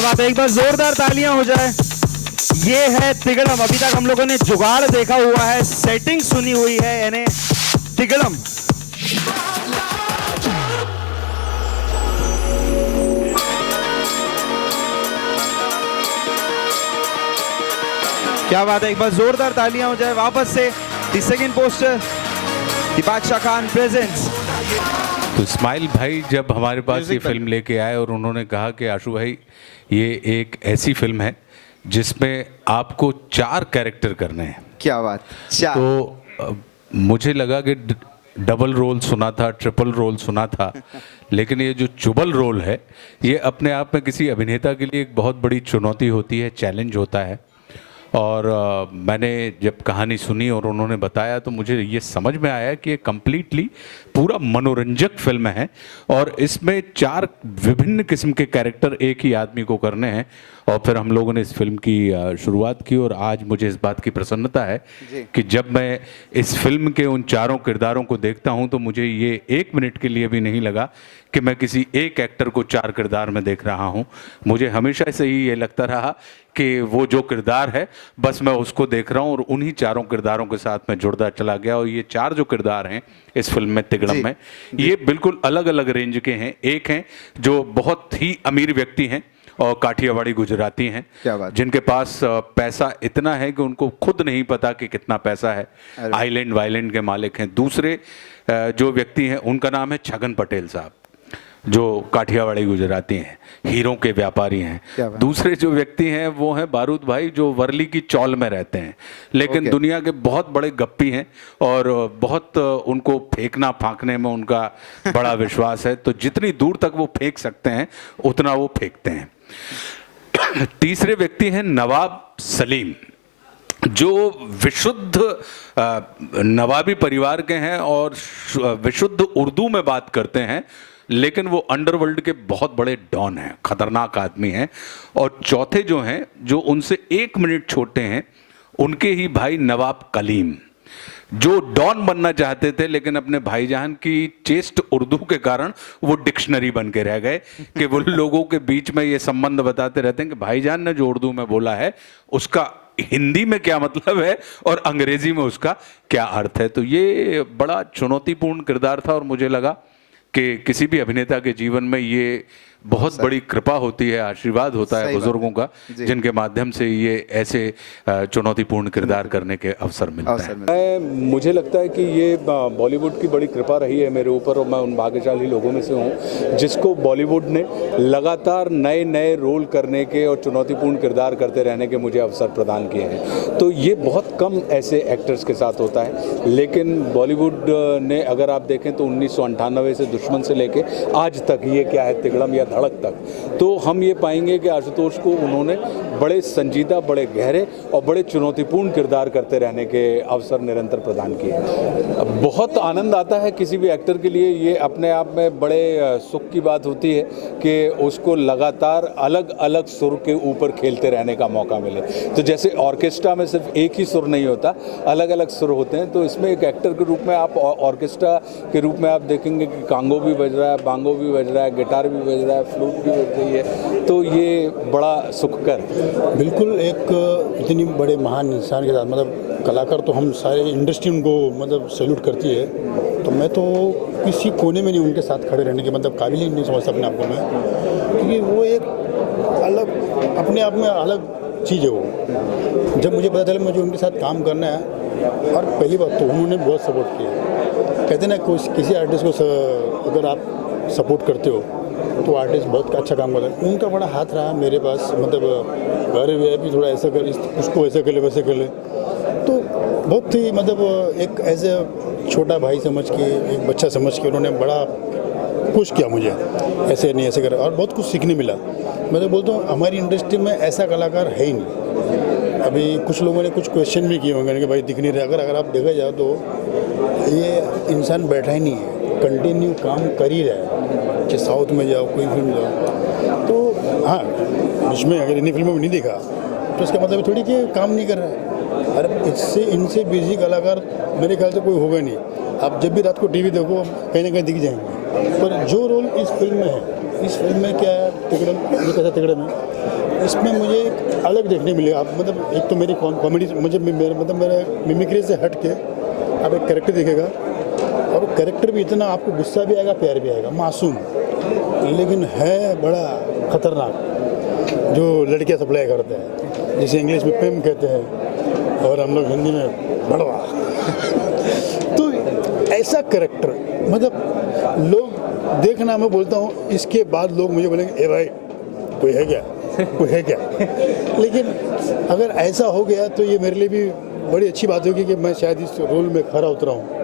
क्या बात है, एक बार जोरदार तालियां हो जाए। ये है तिगड़म। अभी तक हम लोगों ने जुगाड़ देखा हुआ है, सेटिंग सुनी हुई है, यानी तिगड़म। क्या बात है, एक बार जोरदार तालियां हो जाए वापस से। द सेकंड पोस्टर, द बादशाह खान प्रेजेंट्स। तो इस्माइल भाई जब हमारे पास ये फिल्म लेके आए और उन्होंने कहा कि आशु भाई ये एक ऐसी फिल्म है जिसमें आपको 4 कैरेक्टर करने हैं। क्या बात, 4। तो मुझे लगा कि डबल रोल सुना था, ट्रिपल रोल सुना था, लेकिन ये जो चुबल रोल है ये अपने आप में किसी अभिनेता के लिए एक बहुत बड़ी चुनौती होती है, चैलेंज होता है। और मैंने जब कहानी सुनी और उन्होंने बताया तो मुझे ये समझ में आया कि ये कम्प्लीटली पूरा मनोरंजक फिल्म है और इसमें 4 विभिन्न किस्म के कैरेक्टर एक ही आदमी को करने हैं। और फिर हम लोगों ने इस फिल्म की शुरुआत की और आज मुझे इस बात की प्रसन्नता है कि जब मैं इस फिल्म के उन 4 किरदारों को देखता हूं तो मुझे ये 1 मिनट के लिए भी नहीं लगा कि मैं किसी एक एक्टर को 4 किरदार में देख रहा हूं। मुझे हमेशा से ही ये लगता रहा कि वो जो किरदार है बस मैं उसको देख रहा हूं और उन्हीं 4 किरदारों के साथ मैं जुड़ता चला गया। और ये 4 जो किरदार हैं इस फिल्म में तिगड़म में, ये बिल्कुल अलग अलग रेंज के हैं। एक हैं जो बहुत ही अमीर व्यक्ति हैं और काठियावाड़ी गुजराती हैं, जिनके पास पैसा इतना है कि उनको खुद नहीं पता कि कितना पैसा है। आइलैंड वाइलैंड के मालिक हैं। दूसरे जो व्यक्ति हैं उनका नाम है छगन पटेल साहब, जो काठियावाड़ी गुजराती हैं, हीरों के व्यापारी हैं। दूसरे जो व्यक्ति हैं वो हैं बारूद भाई, जो वर्ली की चौल में रहते हैं, लेकिन दुनिया के बहुत बड़े गप्पी हैं और बहुत उनको फेंकना फांकने में उनका बड़ा विश्वास है। तो जितनी दूर तक वो फेंक सकते हैं उतना वो फेंकते हैं। तीसरे व्यक्ति हैं नवाब सलीम, जो विशुद्ध नवाबी परिवार के हैं और विशुद्ध उर्दू में बात करते हैं, लेकिन वो अंडरवर्ल्ड के बहुत बड़े डॉन हैं, खतरनाक आदमी हैं। और चौथे जो हैं, जो उनसे 1 मिनट छोटे हैं, उनके ही भाई नवाब कलीम, जो डॉन बनना चाहते थे लेकिन अपने भाईजान की चेस्ट उर्दू के कारण वो डिक्शनरी बन के रह गए कि वो लोगों के बीच में ये संबंध बताते रहते हैं कि भाईजान ने जो उर्दू में बोला है उसका हिंदी में क्या मतलब है और अंग्रेजी में उसका क्या अर्थ है। तो ये बड़ा चुनौतीपूर्ण किरदार था और मुझे लगा कि किसी भी अभिनेता के जीवन में ये बहुत बड़ी कृपा होती है, आशीर्वाद होता है बुजुर्गों का, जिनके माध्यम से ये ऐसे चुनौतीपूर्ण किरदार करने के अवसर मिलते हैं। मुझे लगता है कि ये बॉलीवुड की बड़ी कृपा रही है मेरे ऊपर और मैं उन भाग्यशाली लोगों में से हूँ जिसको बॉलीवुड ने लगातार नए नए रोल करने के और चुनौतीपूर्ण किरदार करते रहने के मुझे अवसर प्रदान किए हैं। तो ये बहुत कम ऐसे एक्टर्स के साथ होता है, लेकिन बॉलीवुड ने अगर आप देखें तो 1998 से दुश्मन से लेके आज तक, ये क्या है तिगड़म या धड़क तक, तो हम ये पाएंगे कि आशुतोष को उन्होंने बड़े संजीदा, बड़े गहरे और बड़े चुनौतीपूर्ण किरदार करते रहने के अवसर निरंतर प्रदान किए। बहुत आनंद आता है किसी भी एक्टर के लिए, ये अपने आप में बड़े सुख की बात होती है कि उसको लगातार अलग अलग सुर के ऊपर खेलते रहने का मौका मिले। तो जैसे ऑर्केस्ट्रा में सिर्फ एक ही सुर नहीं होता, अलग अलग सुर होते हैं, तो इसमें एक एक्टर के रूप में आप ऑर्केस्ट्रा के रूप में आप देखेंगे कि कांगो भी बज रहा है, बांगो भी बज रहा है, गिटार भी बज रहा है, फ्लूट भी बज रही है, तो ये बड़ा सुखकर। बिल्कुल एक इतनी बड़े महान इंसान के साथ, मतलब कलाकार तो हम सारे इंडस्ट्री उनको मतलब सैल्यूट करती है, तो मैं तो किसी कोने में नहीं उनके साथ खड़े रहने के मतलब काबिल ही नहीं समझता अपने आप को मैं, क्योंकि वो एक अलग अपने आप में अलग चीज़ है वो। जब मुझे पता चला मुझे उनके साथ काम करना है, और पहली बात तो उन्होंने बहुत सपोर्ट किया। कहते ना किसी आर्टिस्ट को अगर आप सपोर्ट करते हो तो आर्टिस्ट बहुत अच्छा काम करता है। उनका बड़ा हाथ रहा मेरे पास, मतलब अरे वे भी थोड़ा ऐसा कर, उसको ऐसा कर ले वैसे कर ले, तो बहुत ही मतलब एक एज ए छोटा भाई समझ के, एक बच्चा समझ के उन्होंने बड़ा पुश किया मुझे, ऐसे नहीं ऐसे कर, और बहुत कुछ सीखने मिला। मैं तो बोलता हूँ हमारी इंडस्ट्री में ऐसा कलाकार है ही नहीं। अभी कुछ लोगों ने कुछ क्वेश्चन भी किए होंगे कि भाई दिख नहीं रहा, अगर आप देखा जाए तो ये इंसान बैठा ही नहीं है, कंटिन्यू काम कर ही रहा है, चाहे साउथ में जाओ, कोई फिल्म जाओ। तो हाँ, इसमें अगर इन्हीं फिल्मों में नहीं देखा तो इसका मतलब थोड़ी कि काम नहीं कर रहा है। अरे इससे इनसे बिजी कलाकार मेरे ख्याल से कोई होगा नहीं। आप जब भी रात को टीवी देखो कहीं ना कहीं दिख जाएंगे, पर जो रोल इस फिल्म में है इस फिल्म में क्या है, तिगड़म ये कैसा तिगड़म है, इसमें मुझे एक अलग देखने मिले। आप मतलब एक तो मेरी कॉमेडी मुझे मेरे मिमिक्री से हट के आप एक कैरेक्टर देखेगा, और वो कैरेक्टर भी इतना आपको गुस्सा भी आएगा, प्यार भी आएगा, मासूम लेकिन है बड़ा खतरनाक, जो लड़कियां सप्लाई करते हैं, जिसे इंग्लिश में पेम कहते हैं और हम लोग हिंदी में बड़वा। तो ऐसा कैरेक्टर मतलब लोग देखना, मैं बोलता हूँ इसके बाद लोग मुझे बोलेंगे ए भाई कोई है क्या, कोई है क्या। लेकिन अगर ऐसा हो गया तो ये मेरे लिए भी बड़ी अच्छी बात होगी कि मैं शायद इस रोल में खरा उतरा हूँ।